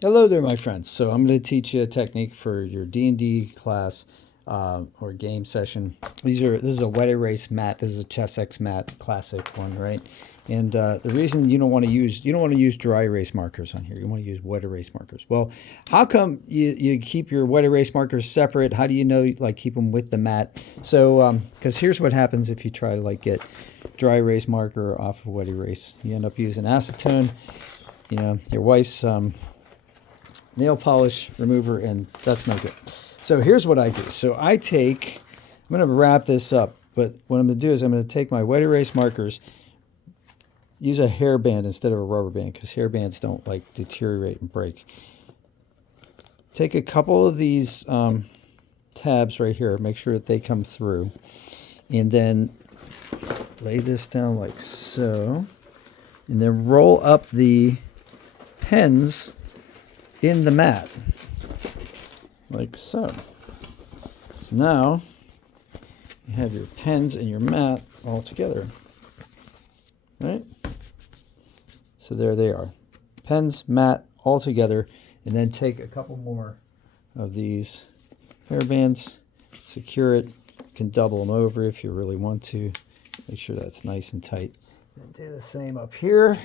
Hello there, my friends. So I'm going to teach you a technique for your D&D class or game session. This is a wet erase mat. This is a Chess X mat, classic one, right? And the reason you don't want to use dry erase markers on here. You want to use wet erase markers. Well, how come you keep your wet erase markers separate? How do you know keep them with the mat? So because here's what happens if you try to get dry erase marker off of wet erase. You end up using acetone. Your wife's nail polish remover, and that's no good. So here's what I do. So I'm going to wrap this up, but what I'm going to do is I'm going to take my wet erase markers, use a hairband instead of a rubber band because hairbands don't deteriorate and break. Take a couple of these tabs right here, make sure that they come through, and then lay this down like so, and then roll up the pens in the mat, like so. So now you have your pens and your mat all together, right? So there they are, pens, mat, all together. And then take a couple more of these hairbands, secure it. You can double them over if you really want to. Make sure that's nice and tight. And do the same up here.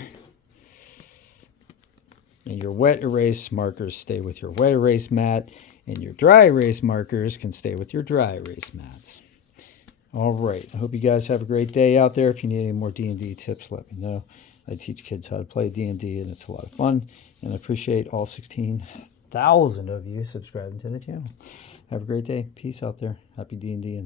And your wet erase markers stay with your wet erase mat, and your dry erase markers can stay with your dry erase mats. All right. I hope you guys have a great day out there. If you need any more D&D tips, let me know. I teach kids how to play D&D, and it's a lot of fun. And I appreciate all 16,000 of you subscribing to the channel. Have a great day. Peace out there. Happy D&D.